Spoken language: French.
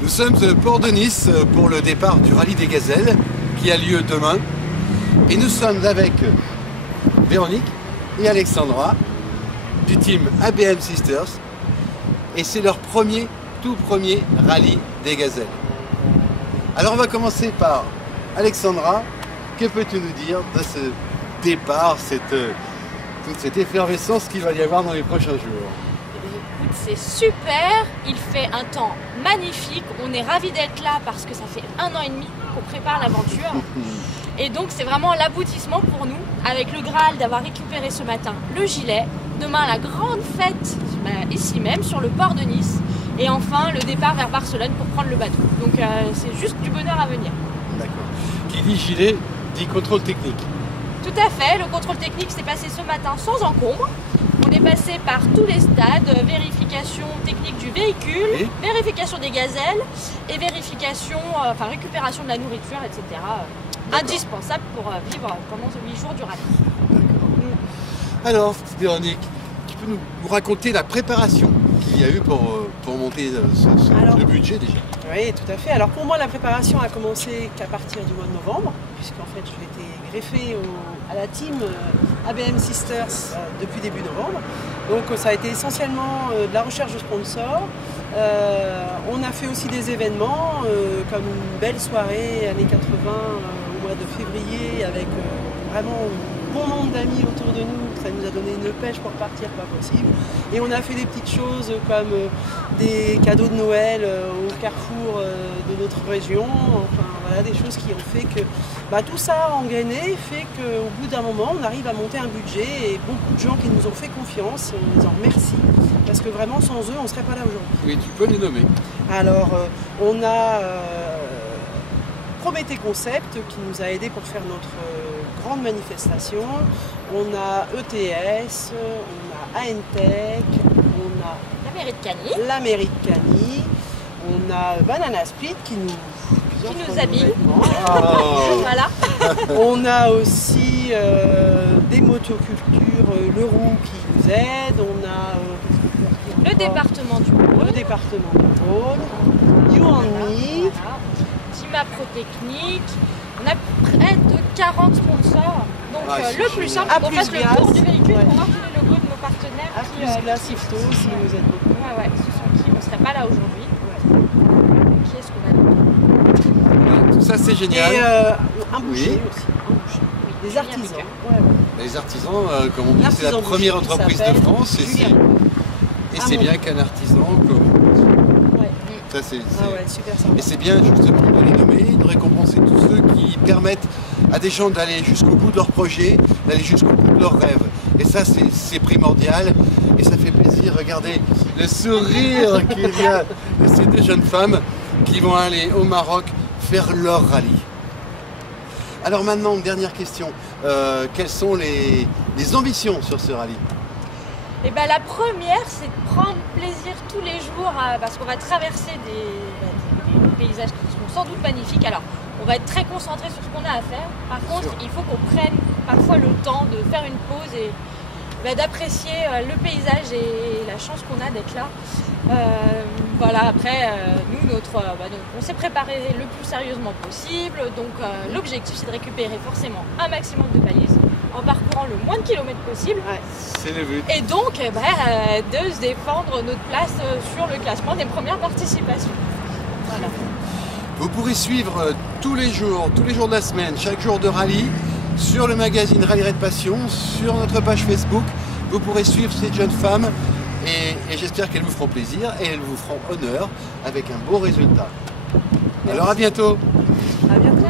Nous sommes au port de Nice pour le départ du rallye des gazelles qui a lieu demain. Et nous sommes avec Véronique et Alexandra du team ABM Sisters. Et c'est leur tout premier rallye des gazelles. Alors on va commencer par Alexandra. Que peux-tu nous dire de ce départ, toute cette effervescence qu'il va y avoir dans les prochains jours? C'est super, il fait un temps magnifique, on est ravis d'être là parce que ça fait 1 an et demi qu'on prépare l'aventure. Et donc c'est vraiment l'aboutissement pour nous, avec le Graal d'avoir récupéré ce matin le gilet, demain la grande fête ici même sur le port de Nice, et enfin le départ vers Barcelone pour prendre le bateau. Donc c'est juste du bonheur à venir. D'accord. Qui dit gilet dit contrôle technique. Tout à fait, le contrôle technique s'est passé ce matin sans encombre. On est passé par tous les stades, vérification technique du véhicule, vérification des gazelles et vérification, récupération de la nourriture, etc. Indispensable pour vivre pendant ces 8 jours du rallye. Alors, Véronique, tu peux nous raconter la préparation qu'il y a eu pour monter le budget déjà? Oui, tout à fait. Alors pour moi, la préparation a commencé qu'à partir du mois de novembre, puisqu'en fait, j'ai été greffée à la team ABM Sisters depuis début novembre. Donc ça a été essentiellement de la recherche de sponsors. On a fait aussi des événements, comme une belle soirée années 80 au mois de février, avec vraiment bon nombre d'amis autour de nous. Ça nous a donné une pêche pour partir, pas possible. Et on a fait des petites choses comme des cadeaux de Noël au carrefour de notre région. Enfin voilà, des choses qui ont fait que tout ça engainé fait qu'au bout d'un moment on arrive à monter un budget, et beaucoup de gens qui nous ont fait confiance, on les en remercie, parce que vraiment sans eux on ne serait pas là aujourd'hui. Oui, tu peux les nommer. Alors on a Prométhée Concept qui nous a aidés pour faire notre grande manifestation. On a ETS, on a ANTech, on a la mairie de Cagny, on a Banana Split qui nous habille. Voilà. On a aussi des motocultures, le Roux qui nous aide, on a le département du Rhône, You and Me, Tima Protechnique. On a près de 40 sponsors. Donc le plus simple, c'est qu'on fasse le tour du véhicule pour voir tous les logos de nos partenaires. Sifto aussi nous aide beaucoup. Ce sont qui, on ne serait pas là aujourd'hui. Qui est-ce qu'on a? Tout ça c'est génial. Et un boucher aussi. Oui, des artisans. Les artisans, comme on dit, c'est la première entreprise de France. Et c'est bien qu'un artisan ça, super sympa. Et c'est bien justement de les nommer, de récompenser tous ceux qui permettent à des gens d'aller jusqu'au bout de leur projet, d'aller jusqu'au bout de leurs rêves. Et ça c'est primordial, et ça fait plaisir. Regardez le sourire qu'il y a de ces 2 jeunes femmes qui vont aller au Maroc faire leur rallye. Alors maintenant, une dernière question. Quelles sont les ambitions sur ce rallye? La première, c'est de prendre plaisir tous les jours parce qu'on va traverser des paysages qui seront sans doute magnifiques. Alors, on va être très concentré sur ce qu'on a à faire. Par contre, il faut qu'on prenne parfois le temps de faire une pause et d'apprécier le paysage et la chance qu'on a d'être là. Après, nous, on s'est préparé le plus sérieusement possible. Donc, l'objectif, c'est de récupérer forcément un maximum de balises en parcourant le moins de kilomètres possible. C'est le but. Et donc, de se défendre notre place sur le classement des premières participations. Voilà. Vous pourrez suivre tous les jours de la semaine, chaque jour de rallye, sur le magazine Rallye Raid Passion, sur notre page Facebook. Vous pourrez suivre ces jeunes femmes et j'espère qu'elles vous feront plaisir et elles vous feront honneur avec un beau résultat. Alors à bientôt. À bientôt.